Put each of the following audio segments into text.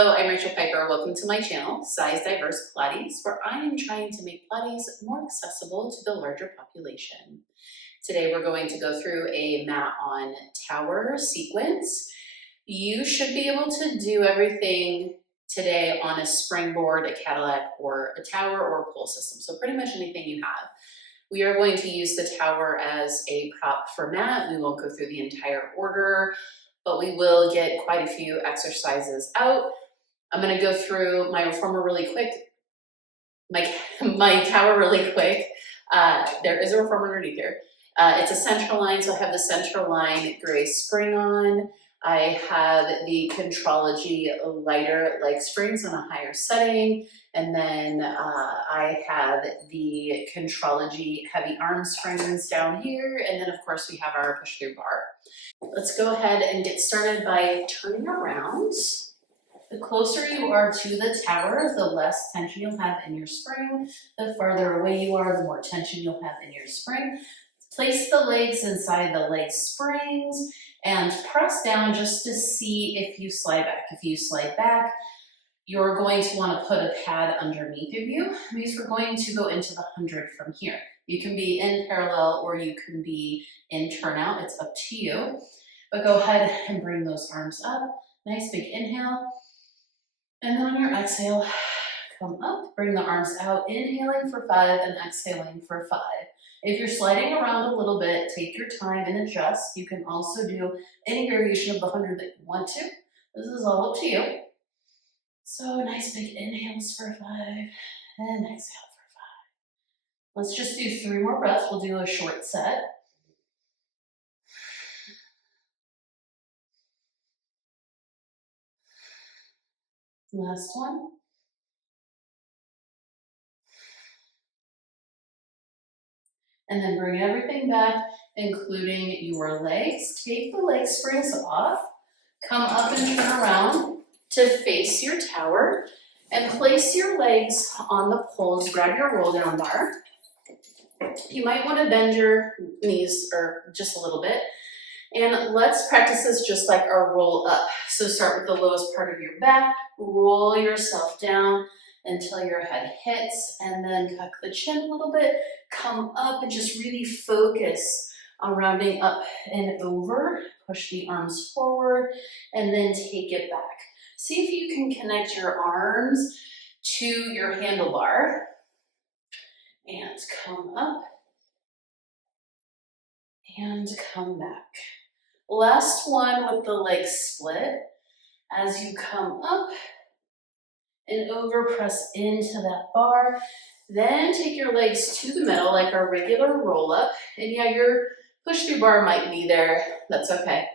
Hello, I'm Rachel Piper. Welcome to my channel, Size Diverse Pilates, where I am trying to make Pilates more accessible to the larger population. Today we're going to go through a mat on tower sequence. You should be able to do everything today on a springboard, a Cadillac, or a tower or a pole system. So pretty much anything you have. We are going to use the tower as a prop for mat. We won't go through the entire order, but we will get quite a few exercises out. I'm gonna go through my reformer really quick, my tower really quick. There is a reformer underneath here. It's a central line, so I have the central line gray spring on. I have the Contrology lighter leg springs on a higher setting. And then I have the Contrology heavy arm springs down here. And then of course we have our push through bar. Let's go ahead and get started by turning around. The closer you are to the tower, the less tension you'll have in your spring. The farther away you are, the more tension you'll have in your spring. Place the legs inside the leg springs and press down just to see if you slide back. If you slide back, you're going to want to put a pad underneath of you because we're going to go into the 100 from here. You can be in parallel or you can be in turnout. It's up to you. But go ahead and bring those arms up. Nice big inhale. And then on your exhale, come up, bring the arms out, inhaling for 5 and exhaling for 5. If you're sliding around a little bit, take your time and adjust. You can also do any variation of the 100 that you want to. This is all up to you. So nice big inhales for 5 and exhale for 5. Let's just do 3 more breaths. We'll do a short set. Last one. And then bring everything back, including your legs. Take the leg springs off. Come up and turn around to face your tower and place your legs on the poles. Grab your roll down bar. You might want to bend your knees or just a little bit. And let's practice this just like our roll up. So start with the lowest part of your back, roll yourself down until your head hits, and then tuck the chin a little bit, come up and just really focus on rounding up and over. Push the arms forward and then take it back. See if you can connect your arms to your handlebar and come up and come back. Last one with the legs split. As you come up and over, press into that bar. Then take your legs to the middle like our regular roll up. And yeah, your push through bar might be there. That's okay.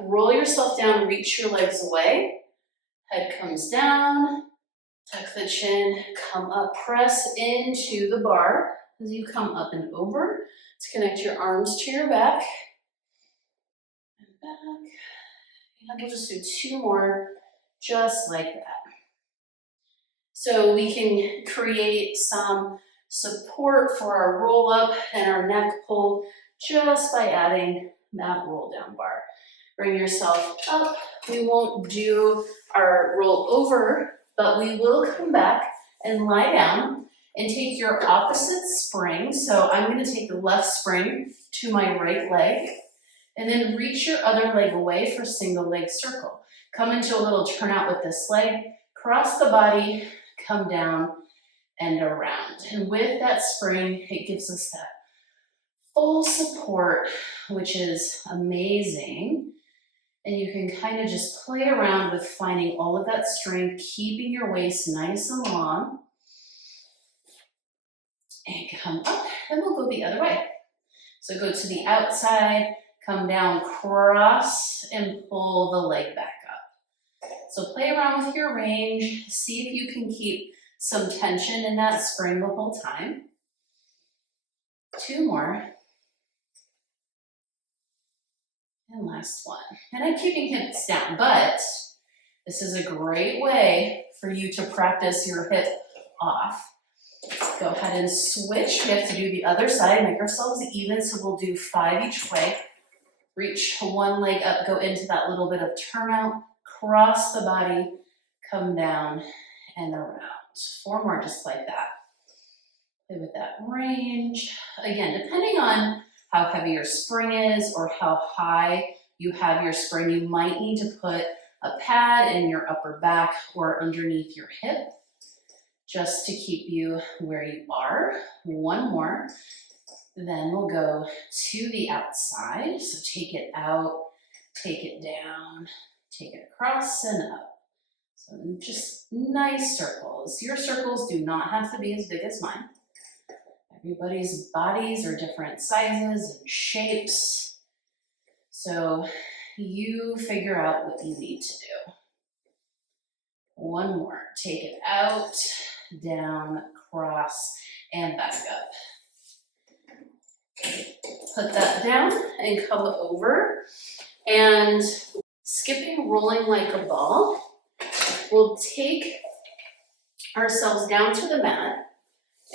Roll yourself down, reach your legs away. Head comes down, tuck the chin, come up, press into the bar as you come up and over. To connect your arms to your back. And back. And we'll just do 2 more, just like that. So we can create some support for our roll up and our neck pull just by adding that roll down bar. Bring yourself up. We won't do our roll over, but we will come back and lie down and take your opposite spring. So I'm going to take the left spring to my right leg and then reach your other leg away for single leg circle. Come into a little turnout with this leg, cross the body, come down and around. And with that spring, it gives us that full support, which is amazing. And you can kind of just play around with finding all of that strength, keeping your waist nice and long. And come up, and we'll go the other way. So go to the outside, come down, cross, and pull the leg back up. So play around with your range. See if you can keep some tension in that spring the whole time. 2 more. And last one. And I'm keeping hips down, but this is a great way for you to practice your hip off. Go ahead and switch. We have to do the other side, make ourselves even, so we'll do 5 each way. Reach one leg up, go into that little bit of turnout, cross the body, come down and around. 4 more just like that. Play with that range. Again, depending on how heavy your spring is or how high you have your spring, you might need to put a pad in your upper back or underneath your hip just to keep you where you are. 1 more. Then we'll go to the outside. So take it out, take it down, take it across and up. So just nice circles. Your circles do not have to be as big as mine. Everybody's bodies are different sizes and shapes. So you figure out what you need to do. 1 more. Take it out, down, across, and back up. Put that down and come over. And skipping, rolling like a ball, we'll take ourselves down to the mat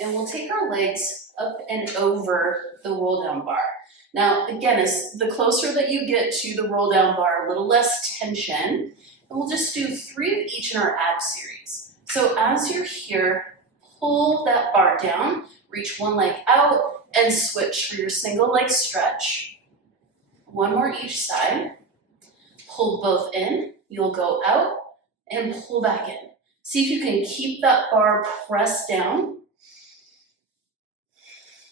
and we'll take our legs up and over the roll down bar. Now, again, as the closer that you get to the roll down bar, a little less tension, and we'll just do 3 of each in our ab series. So as you're here, pull that bar down, reach one leg out, and switch for your single leg stretch. 1 more each side. Pull both in, you'll go out and pull back in. See if you can keep that bar pressed down.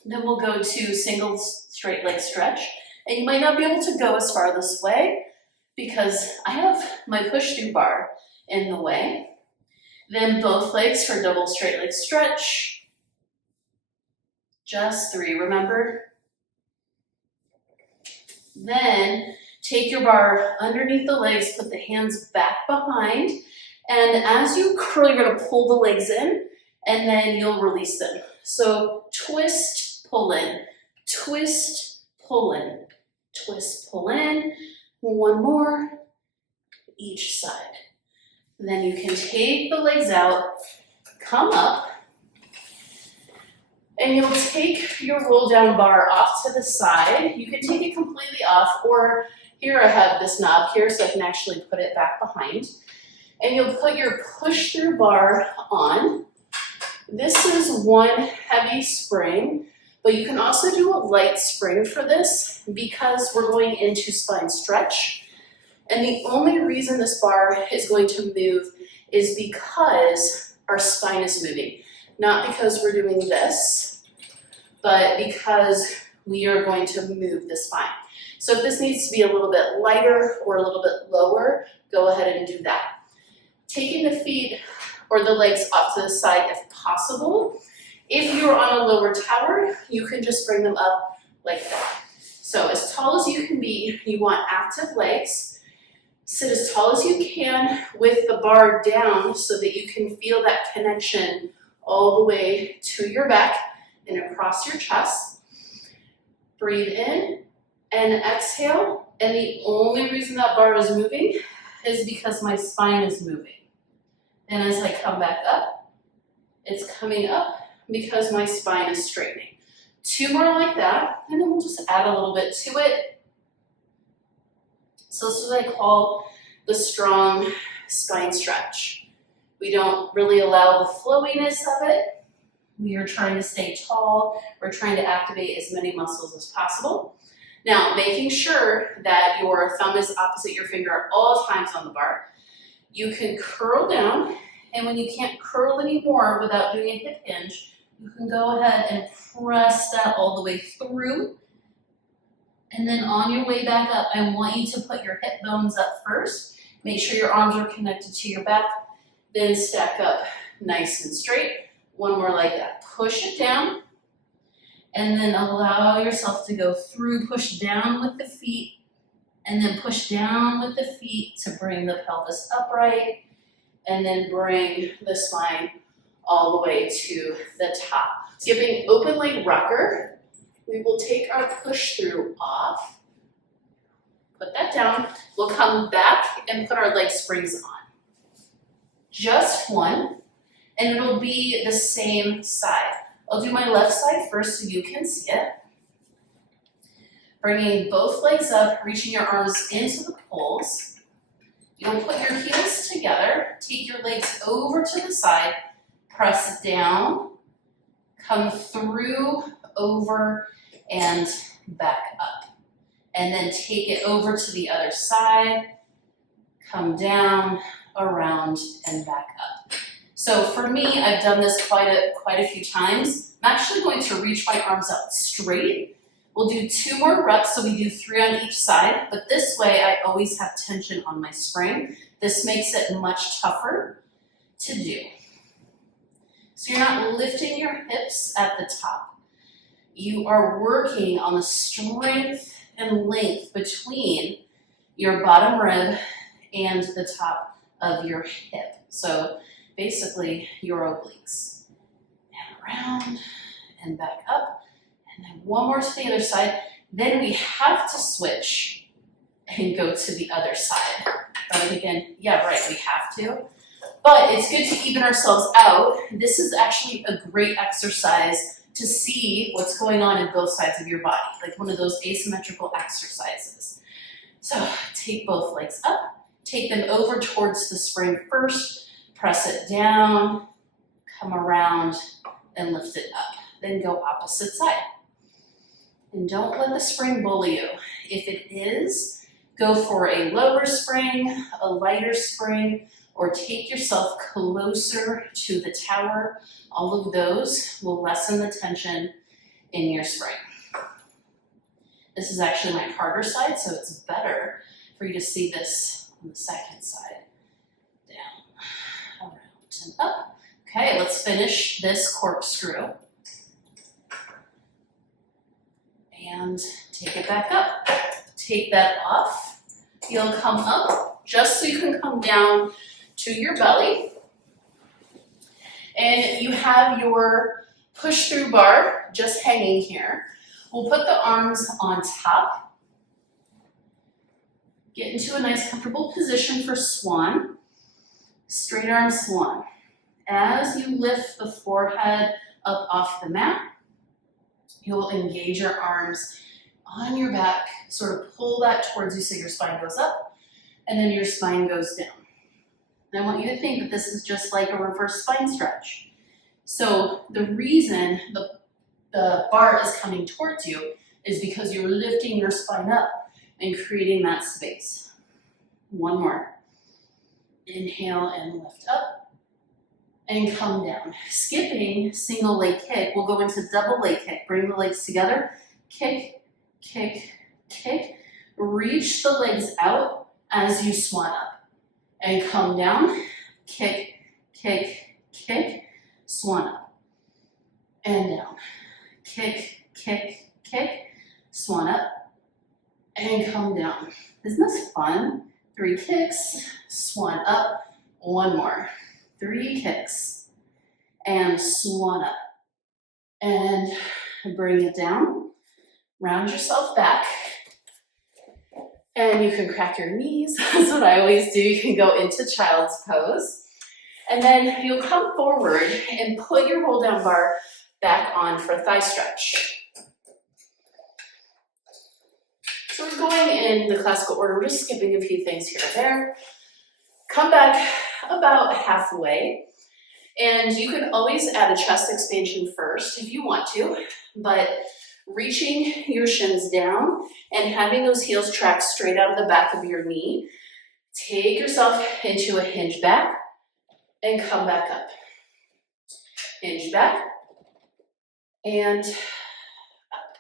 Then we'll go to single straight leg stretch. And you might not be able to go as far this way because I have my push through bar in the way. Then both legs for double straight leg stretch. Just 3, remember? Then take your bar underneath the legs, put the hands back behind, and as you curl, you're gonna pull the legs in, and then you'll release them. So twist, pull in, twist, pull in, twist, pull in. 1 more, each side. And then you can take the legs out, come up, and you'll take your roll down bar off to the side. You can take it completely off, or here I have this knob here so I can actually put it back behind. And you'll put your push through bar on. This is 1 heavy spring, but you can also do a light spring for this because we're going into spine stretch. And the only reason this bar is going to move is because our spine is moving. Not because we're doing this, but because we are going to move the spine. So if this needs to be a little bit lighter or a little bit lower, go ahead and do that. Taking the feet or the legs off to the side if possible. If you're on a lower tower, you can just bring them up like that. So as tall as you can be, you want active legs. Sit as tall as you can with the bar down so that you can feel that connection all the way to your back and across your chest. Breathe in and exhale. And the only reason that bar is moving is because my spine is moving. And as I come back up, it's coming up because my spine is straightening. 2 more like that, and then we'll just add a little bit to it. So this is what I call the strong spine stretch. We don't really allow the flowiness of it. We are trying to stay tall. We're trying to activate as many muscles as possible. Now, making sure that your thumb is opposite your finger at all times on the bar. You can curl down, and when you can't curl anymore without doing a hip hinge, you can go ahead and press that all the way through. And then on your way back up, I want you to put your hip bones up first. Make sure your arms are connected to your back. Then stack up nice and straight. 1 more like that. Push it down. And then allow yourself to go through. Push down with the feet. And then push down with the feet to bring the pelvis upright. And then bring the spine all the way to the top. Skipping open leg rocker. We will take our push through off. Put that down. We'll come back and put our leg springs on. Just 1. And it'll be the same side. I'll do my left side first so you can see it. Bringing both legs up, reaching your arms into the poles. You'll put your heels together, take your legs over to the side, press down, come through, over, and back up. And then take it over to the other side, come down, around, and back up. So for me, I've done this quite a few times. I'm actually going to reach my arms out straight. We'll do 2 more reps, so we do 3 on each side, but this way I always have tension on my spring. This makes it much tougher to do. So you're not lifting your hips at the top. You are working on the strength and length between your bottom rib and the top of your hip. So basically your obliques. And around and back up. And then 1 more to the other side. Then we have to switch and go to the other side. Right, again, yeah, right, we have to. But it's good to even ourselves out. This is actually a great exercise to see what's going on in both sides of your body, like one of those asymmetrical exercises. So take both legs up, take them over towards the spring first, press it down, come around, and lift it up. Then go opposite side. And don't let the spring bully you. If it is, go for a lower spring, a lighter spring, or take yourself closer to the tower. All of those will lessen the tension in your spring. This is actually my harder side, so it's better for you to see this on the second side. Down, around, and up. Okay, let's finish this corkscrew. And take it back up. Take that off. You'll come up just so you can come down to your belly. And you have your push-through bar just hanging here. We'll put the arms on top. Get into a nice comfortable position for swan. Straight arm swan. As you lift the forehead up off the mat, you'll engage your arms on your back, sort of pull that towards you so your spine goes up, and then your spine goes down. And I want you to think that this is just like a reverse spine stretch. So the reason the bar is coming towards you is because you're lifting your spine up and creating that space. 1 more. Inhale and lift up and come down. Skipping single leg kick, we'll go into double leg kick. Bring the legs together, kick, kick, kick. Reach the legs out as you swan up. And come down, kick, kick, kick, swan up. And down, kick, kick, kick, swan up. And come down. Isn't this fun? 3 kicks, swan up, 1 more. 3 kicks, and swan up. And bring it down, round yourself back. And you can crack your knees, that's what I always do. You can go into child's pose. And then you'll come forward and put your roll down bar back on for a thigh stretch. So we're going in the classical order, we're just skipping a few things here and there. Come back about halfway. And you can always add a chest expansion first if you want to, but reaching your shins down and having those heels track straight out of the back of your knee. Take yourself into a hinge back and come back up. Hinge back and up.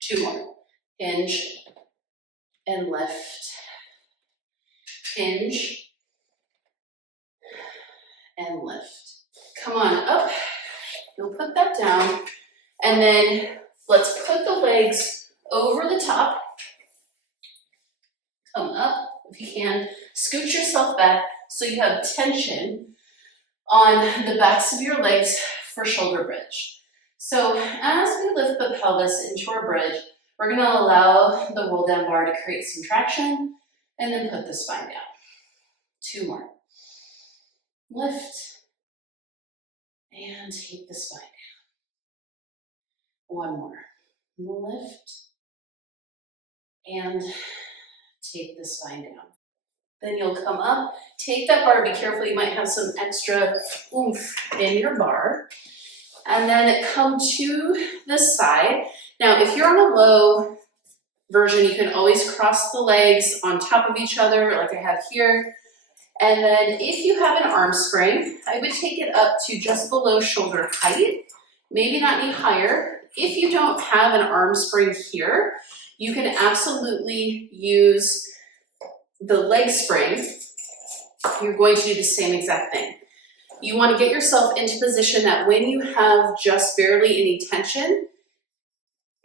2 more. Hinge and lift. Hinge and lift. Come on up. You'll put that down and then let's put the legs over the top. Come up if you can. Scoot yourself back so you have tension on the backs of your legs for shoulder bridge. So as we lift the pelvis into our bridge, we're going to allow the roll down bar to create some traction and then put the spine down. 2 more. Lift and take the spine down. 1 more. Lift and take the spine down. Then you'll come up, take that bar, be careful, you might have some extra oomph in your bar. And then come to the side. Now, if you're on a low version, you can always cross the legs on top of each other, like I have here. And then if you have an arm spring, I would take it up to just below shoulder height, maybe not any higher. If you don't have an arm spring here, you can absolutely use the leg spring. You're going to do the same exact thing. You want to get yourself into position that when you have just barely any tension,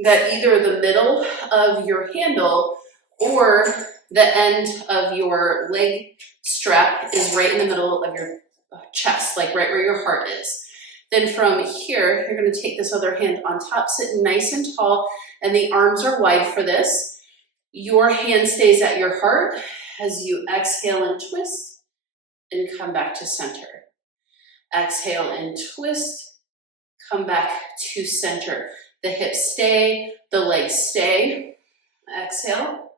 that either the middle of your handle or the end of your leg strap is right in the middle of your chest, like right where your heart is. Then from here, you're going to take this other hand on top, sit nice and tall, and the arms are wide for this. Your hand stays at your heart as you exhale and twist and come back to center. Exhale and twist, come back to center. The hips stay, the legs stay. Exhale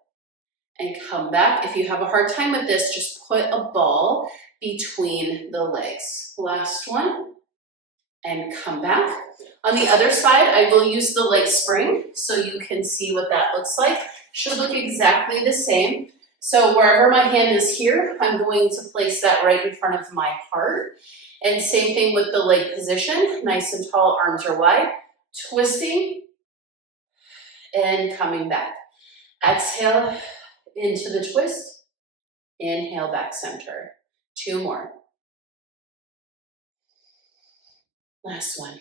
and come back. If you have a hard time with this, just put a ball between the legs. Last one, and come back. On the other side, I will use the leg spring so you can see what that looks like. Should look exactly the same. So wherever my hand is here, I'm going to place that right in front of my heart. And same thing with the leg position, nice and tall, arms are wide, twisting and coming back. Exhale into the twist, inhale back center. 2 more. Last one.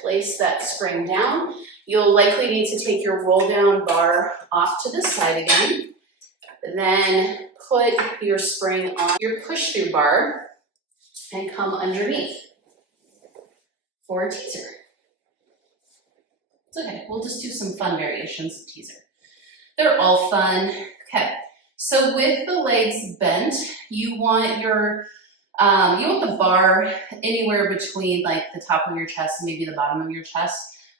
Place that spring down. You'll likely need to take your roll down bar off to the side again. Then put your spring on your push through bar and come underneath for a teaser. It's okay, we'll just do some fun variations of teaser. They're all fun. Okay, so with the legs bent, you want your the bar anywhere between like the top of your chest and maybe the bottom of your chest.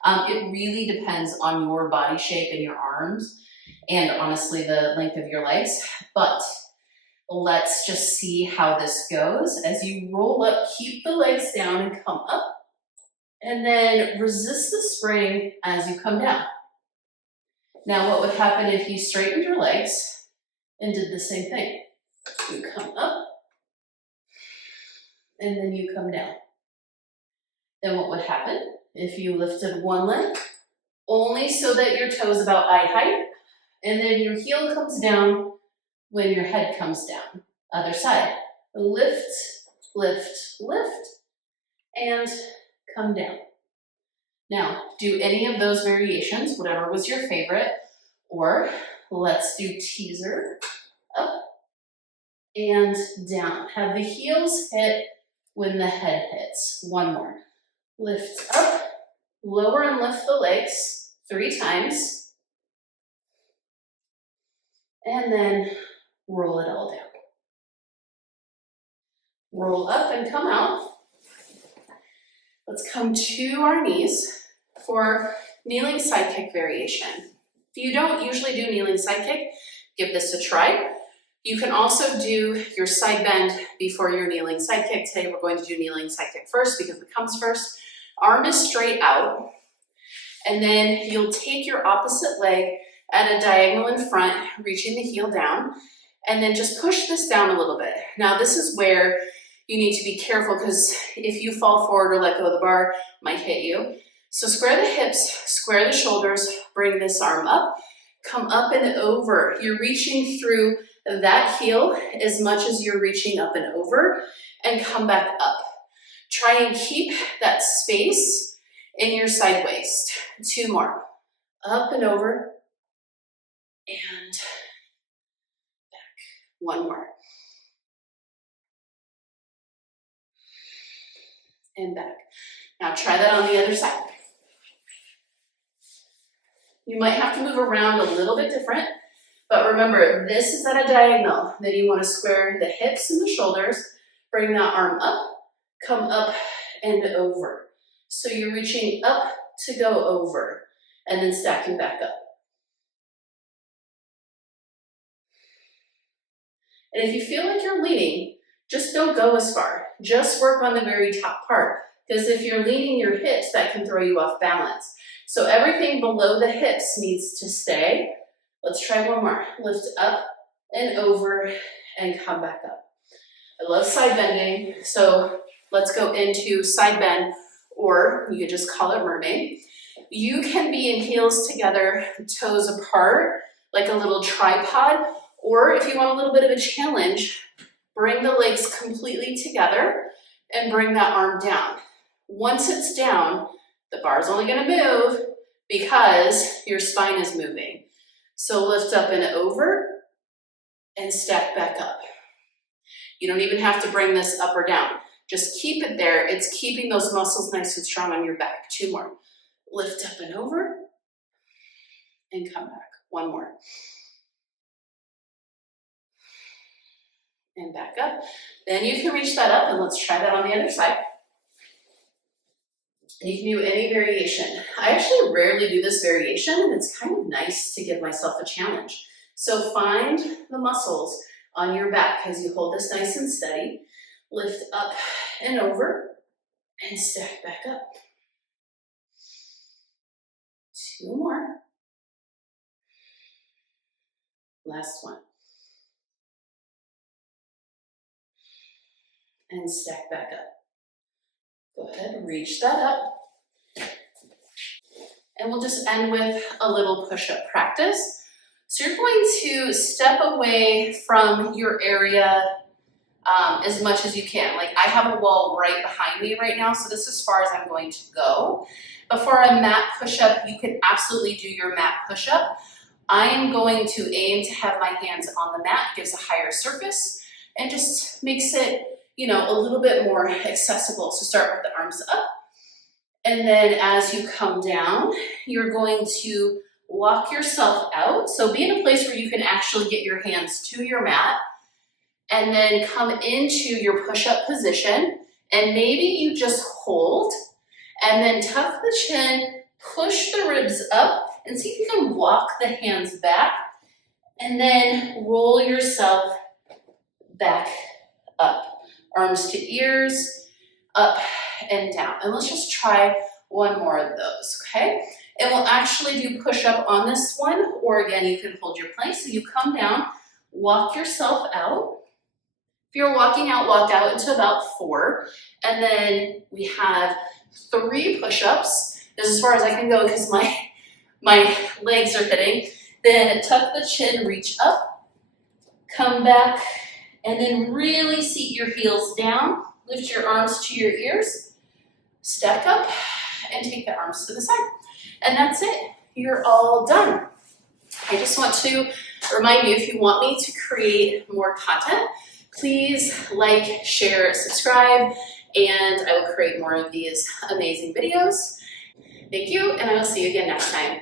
It really depends on your body shape and your arms and honestly the length of your legs, but let's just see how this goes. As you roll up, keep the legs down and come up, and then resist the spring as you come down. Now what would happen if you straightened your legs and did the same thing? You come up, and then you come down. Then what would happen if you lifted one leg, only so that your toe is about eye height, and then your heel comes down when your head comes down. Other side. Lift, lift, lift, and come down. Now, do any of those variations, whatever was your favorite, or let's do teaser, up and down. Have the heels hit when the head hits. One more. Lift up, lower and lift the legs 3 times. And then roll it all down. Roll up and come out. Let's come to our knees for kneeling side kick variation. If you don't usually do kneeling side kick, give this a try. You can also do your side bend before your kneeling side kick. Today we're going to do kneeling side kick first because it comes first. Arm is straight out, and then you'll take your opposite leg at a diagonal in front, reaching the heel down, and then just push this down a little bit. Now this is where you need to be careful because if you fall forward or let go of the bar, it might hit you. So square the hips, square the shoulders, bring this arm up, come up and over. You're reaching through that heel as much as you're reaching up and over, and come back up. Try and keep that space in your side waist. 2 more. Up and over, and back. 1 more. And back. Now try that on the other side. You might have to move around a little bit different, but remember, this is at a diagonal. Then you want to square the hips and the shoulders, bring that arm up, come up and over. So you're reaching up to go over, and then stacking back up. And if you feel like you're leaning, just don't go as far. Just work on the very top part. Because if you're leaning your hips, that can throw you off balance. So everything below the hips needs to stay. Let's try one more. Lift up and over and come back up. I love side bending, so let's go into side bend, or you could just call it mermaid. You can be in heels together, toes apart, like a little tripod, or if you want a little bit of a challenge, bring the legs completely together and bring that arm down. Once it's down, the bar's only gonna move because your spine is moving. So lift up and over and stack back up. You don't even have to bring this up or down. Just keep it there. It's keeping those muscles nice and strong on your back. 2 more. Lift up and over and come back. 1 more. And back up. Then you can reach that up, and let's try that on the other side. And you can do any variation. I actually rarely do this variation, and it's kind of nice to give myself a challenge. So find the muscles on your back as you hold this nice and steady. Lift up and over and stack back up. 2 more. Last one. And stack back up. Go ahead and reach that up. And we'll just end with a little push-up practice. So you're going to step away from your area as much as you can. Like, I have a wall right behind me right now, so this is as far as I'm going to go. But for a mat push-up, you can absolutely do your mat push-up. I am going to aim to have my hands on the mat, gives a higher surface, and just makes it, you know, a little bit more accessible. So start with the arms up. And then as you come down, you're going to walk yourself out. So be in a place where you can actually get your hands to your mat, and then come into your push-up position. And maybe you just hold, and then tuck the chin, push the ribs up, and see if you can walk the hands back, and then roll yourself back up. Arms to ears, up and down. And let's just try 1 more of those, okay? And we'll actually do push-up on this one, or again, you can hold your plank. So you come down, walk yourself out. If you're walking out, walk out into about 4. And then we have 3 push-ups. This is as far as I can go because my legs are hitting. Then tuck the chin, reach up, come back, and then really seat your heels down. Lift your arms to your ears, stack up, and take the arms to the side. And that's it. You're all done. I just want to remind you, if you want me to create more content, please like, share, subscribe, and I will create more of these amazing videos. Thank you, and I will see you again next time.